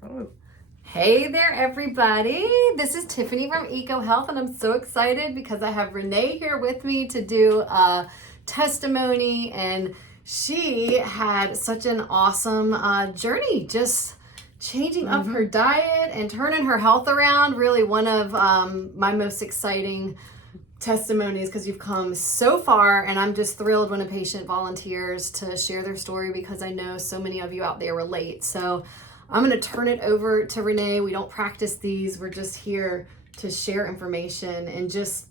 Oh. Hey there, everybody. This is Tiffany from EcoHealth, and I'm so excited because I have Renee here with me to do a testimony, and she had such an awesome journey, just changing up her diet and turning her health around. Really one of my most exciting testimonies because you've come so far, and I'm just thrilled when a patient volunteers to share their story because I know so many of you out there relate. So I'm going to turn it over to Renee. We don't practice these. We're just here to share information, and just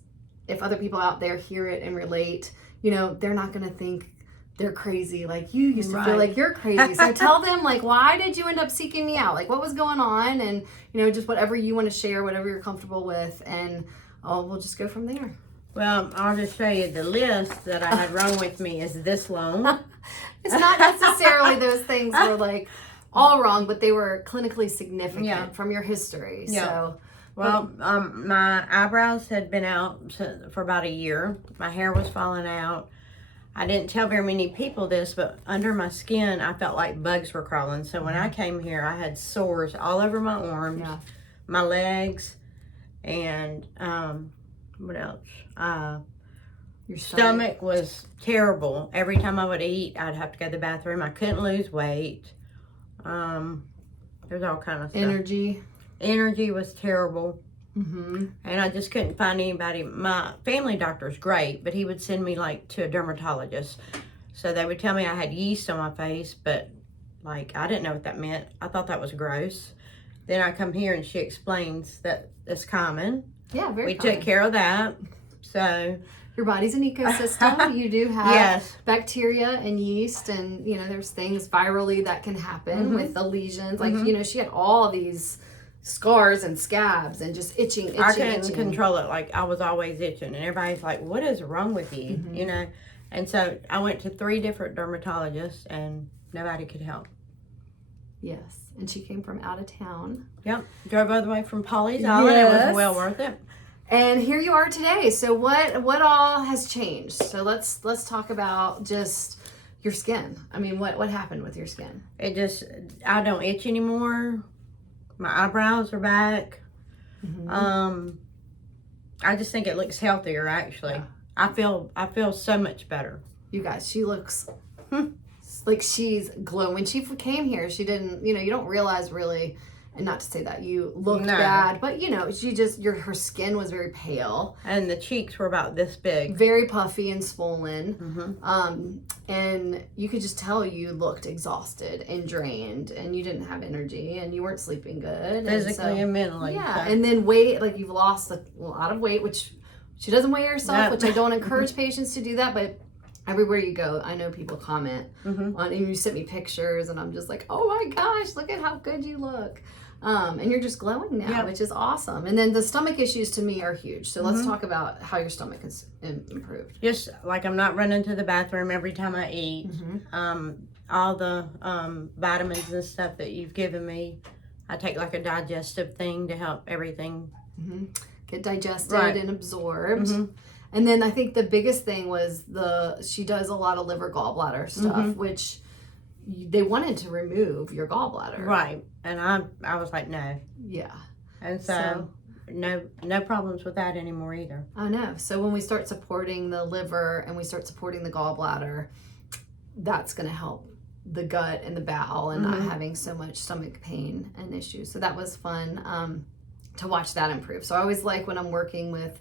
if other people out there hear it and relate, you know, they're not going to think they're crazy like you used to feel like you're crazy. So tell them, like, why did you end up seeking me out? Like, what was going on? And, you know, just whatever you want to share, whatever you're comfortable with, and we'll just go from there. Well, I'll just show you the list that I had wrong with me is this long. It's not necessarily those things were like all wrong, but they were clinically significant from your history. Yeah. So, well, my eyebrows had been out for about a year. My hair was falling out. I didn't tell very many people this, but under my skin, I felt like bugs were crawling. So when I came here, I had sores all over my arms, my legs, and what else? Your stomach was terrible. Every time I would eat, I'd have to go to the bathroom. I couldn't lose weight. There's all kind of stuff. Energy was terrible. And I just couldn't find anybody. My family doctor's great, but he would send me like to a dermatologist. So they would tell me I had yeast on my face, but like I didn't know what that meant. I thought that was gross. Then I come here and she explains that it's common. Yeah, very We common. took care of that. So your body's an ecosystem. You do have yes. bacteria and yeast, and you know there's things virally that can happen with the lesions. Like you know, she had all these scars and scabs and just itching. I couldn't control it. Like I was always itching, and everybody's like, "What is wrong with you?" You know. And so I went to 3 different dermatologists, and nobody could help. Yes, and she came from out of town. Yep, drove all the way from Pawleys Island. It was well worth it. And here you are today. So what all has changed? So let's talk about just your skin. I mean, what happened with your skin? I don't itch anymore. My eyebrows are back. I just think it looks healthier actually. Yeah. I feel so much better. You guys, she looks like she's glowing. When she came here, she didn't, you know, you don't realize really, and not to say that you looked bad, but you know, she just, her skin was very pale. And the cheeks were about this big. Very puffy and swollen. And you could just tell you looked exhausted and drained, and you didn't have energy, and you weren't sleeping good. Physically and mentally. Yeah, so. And then weight, like you've lost a lot of weight, which she doesn't weigh herself, which I don't encourage patients to do that, but everywhere you go, I know people comment on, and you sent me pictures, and I'm just like, oh my gosh, look at how good you look. And you're just glowing now, which is awesome. And then the stomach issues to me are huge. So let's talk about how your stomach has improved. Just like I'm not running to the bathroom every time I eat. All the vitamins and stuff that you've given me, I take like a digestive thing to help everything get digested and absorbed. And then I think the biggest thing was she does a lot of liver gallbladder stuff, which they wanted to remove your gallbladder. Right. And I was like, no. Yeah. And so no problems with that anymore either. I know. So when we start supporting the liver and we start supporting the gallbladder, that's going to help the gut and the bowel and not having so much stomach pain and issues. So that was fun to watch that improve. So I always like when I'm working with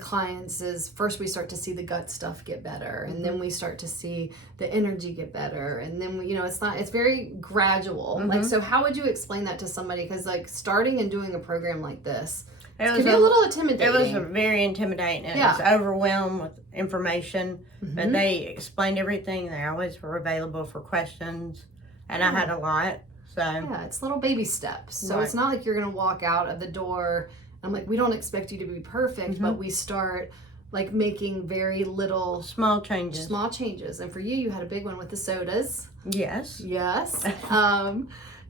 clients is first we start to see the gut stuff get better, and then we start to see the energy get better, and then you know it's very gradual. Like, so how would you explain that to somebody? Because like starting and doing a program like this, it can be a little intimidating. It was very intimidating, and it was overwhelmed with information, but they explained everything. They always were available for questions, and I had a lot. So yeah, it's little baby steps. So it's not like you're gonna walk out of the door. I'm like, we don't expect you to be perfect, but we start like making very little small changes. And for you, you had a big one with the sodas. Yes.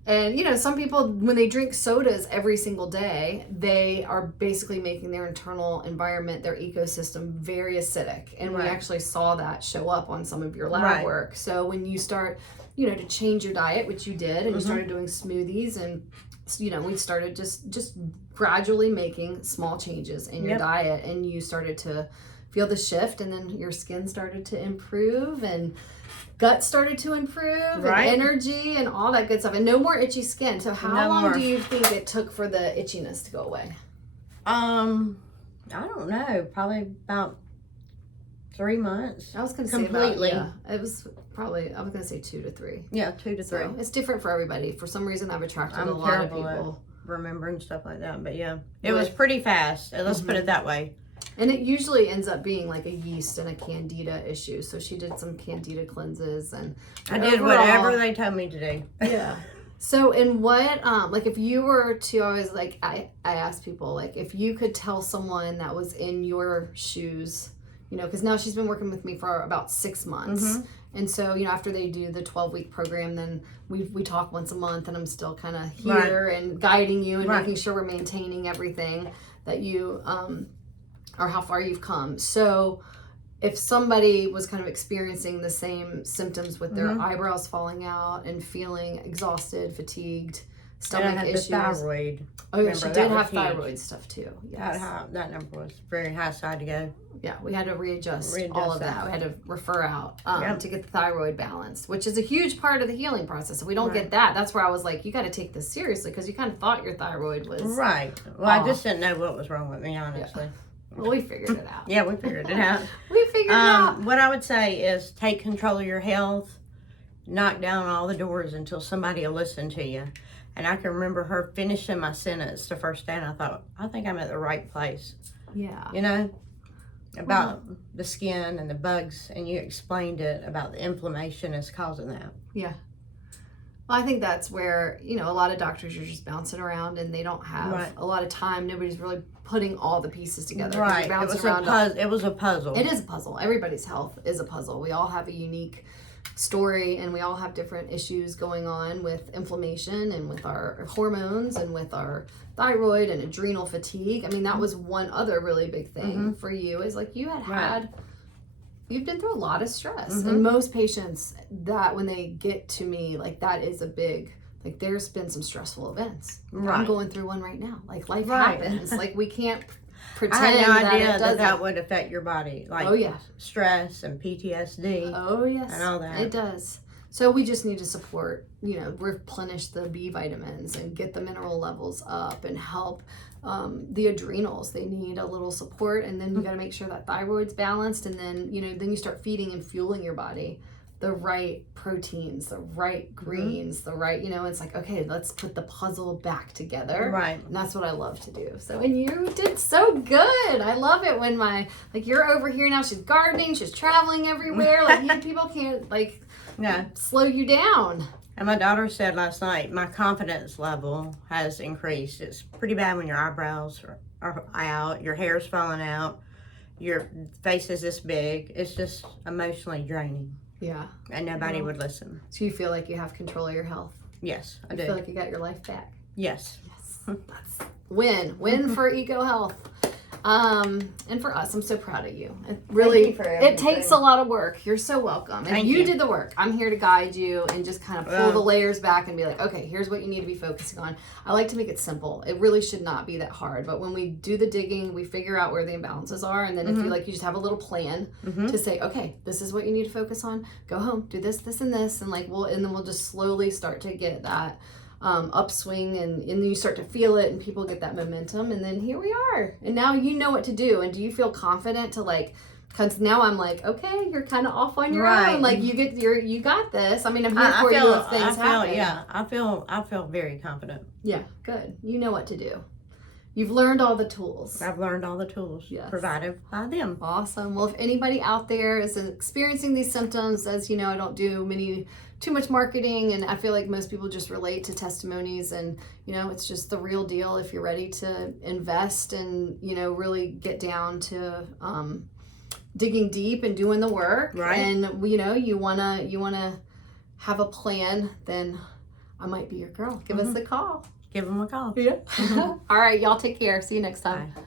And you know, some people, when they drink sodas every single day, they are basically making their internal environment, their ecosystem, very acidic. And we actually saw that show up on some of your lab work. So when you start, you know, to change your diet, which you did, and you started doing smoothies and we started just gradually making small changes in your diet, and you started to feel the shift, and then your skin started to improve, and gut started to improve, and energy and all that good stuff, and no more itchy skin. So how long do you think it took for the itchiness to go away? I don't know, probably about 3 months. I was going to say completely. It was probably, I was going to say 2 to 3. Yeah, 2 to 3. So it's different for everybody. For some reason, I've attracted a lot of people. At remembering stuff like that, but it was pretty fast. Let's put it that way. And it usually ends up being like a yeast and a candida issue. So she did some candida cleanses, and I did whatever they told me to do. Yeah. So in what, like if you were to, I was like, I ask people, like if you could tell someone that was in your shoes, because now she's been working with me for about 6 months. And so, after they do the 12-week program, then we talk once a month, and I'm still kind of here and guiding you and making sure we're maintaining everything that you, or how far you've come. So if somebody was kind of experiencing the same symptoms with their eyebrows falling out and feeling exhausted, fatigued, stomach issues. The thyroid. Oh, yeah, she did have thyroid stuff too. Yes. That number was very high side to go. Yeah, we had to readjust all of that. We had to refer out to get the thyroid balanced, which is a huge part of the healing process. If we don't get that, that's where I was like, you got to take this seriously, because you kind of thought your thyroid was right. Well, I just didn't know what was wrong with me, honestly. Yeah. Well, we figured it out. Yeah, we figured it out. We figured it out. What I would say is take control of your health, knock down all the doors until somebody will listen to you. And I can remember her finishing my sentence the first day, and I thought, I think I'm at the right place. Yeah. About the skin and the bugs, and you explained it about the inflammation is causing that. Yeah. Well, I think that's where, a lot of doctors are just bouncing around, and they don't have a lot of time. Nobody's really putting all the pieces together. Right. It was a puzzle. It is a puzzle. Everybody's health is a puzzle. We all have a unique story, and we all have different issues going on with inflammation and with our hormones and with our thyroid and adrenal fatigue. I mean, that was one other really big thing for you, is like you've been through a lot of stress. And most patients, that when they get to me, like that is a big, like there's been some stressful events. I'm going through one right now. Like life happens. Like we can't pretend. I had no idea that would affect your body. Like stress and PTSD. Oh yes. And all that. It does. So we just need to support, replenish the B vitamins and get the mineral levels up and help the adrenals. They need a little support, and then you got to make sure that thyroid's balanced, and then then you start feeding and fueling your body the right proteins, the right greens, the right, it's like, okay, let's put the puzzle back together. Right. And that's what I love to do. So, and you did so good. I love it when you're over here now, she's gardening, she's traveling everywhere. Like people can't slow you down. And my daughter said last night, my confidence level has increased. It's pretty bad when your eyebrows are out, your hair's falling out, your face is this big. It's just emotionally draining. Yeah. And nobody would listen. So you feel like you have control of your health? Yes, I do. You feel like you got your life back? Yes. That's win for EcoHealth. And for us, I'm so proud of you. It really, it takes a lot of work. You're so welcome. And you did the work. I'm here to guide you and just kind of pull the layers back and be like, okay, here's what you need to be focusing on. I like to make it simple. It really should not be that hard. But when we do the digging, we figure out where the imbalances are. And then if you just have a little plan to say, okay, this is what you need to focus on. Go home, do this, this, and this. And then we'll just slowly start to get that upswing, and then you start to feel it, and people get that momentum, and then here we are, and now you know what to do. And do you feel confident to because now I'm like, okay, you're kind of off on your own, you got this. I mean, I'm here for you if things happen. Yeah, I feel very confident. Yeah, good. You know what to do. You've learned all the tools. I've learned all the tools provided by them. Awesome. Well, if anybody out there is experiencing these symptoms, as you know, I don't do too much marketing, and I feel like most people just relate to testimonies, and it's just the real deal if you're ready to invest and really get down to digging deep and doing the work. Right. And you wanna have a plan, then I might be your girl. Give us a call. Give them a call. Yeah. All right, y'all take care. See you next time. Bye.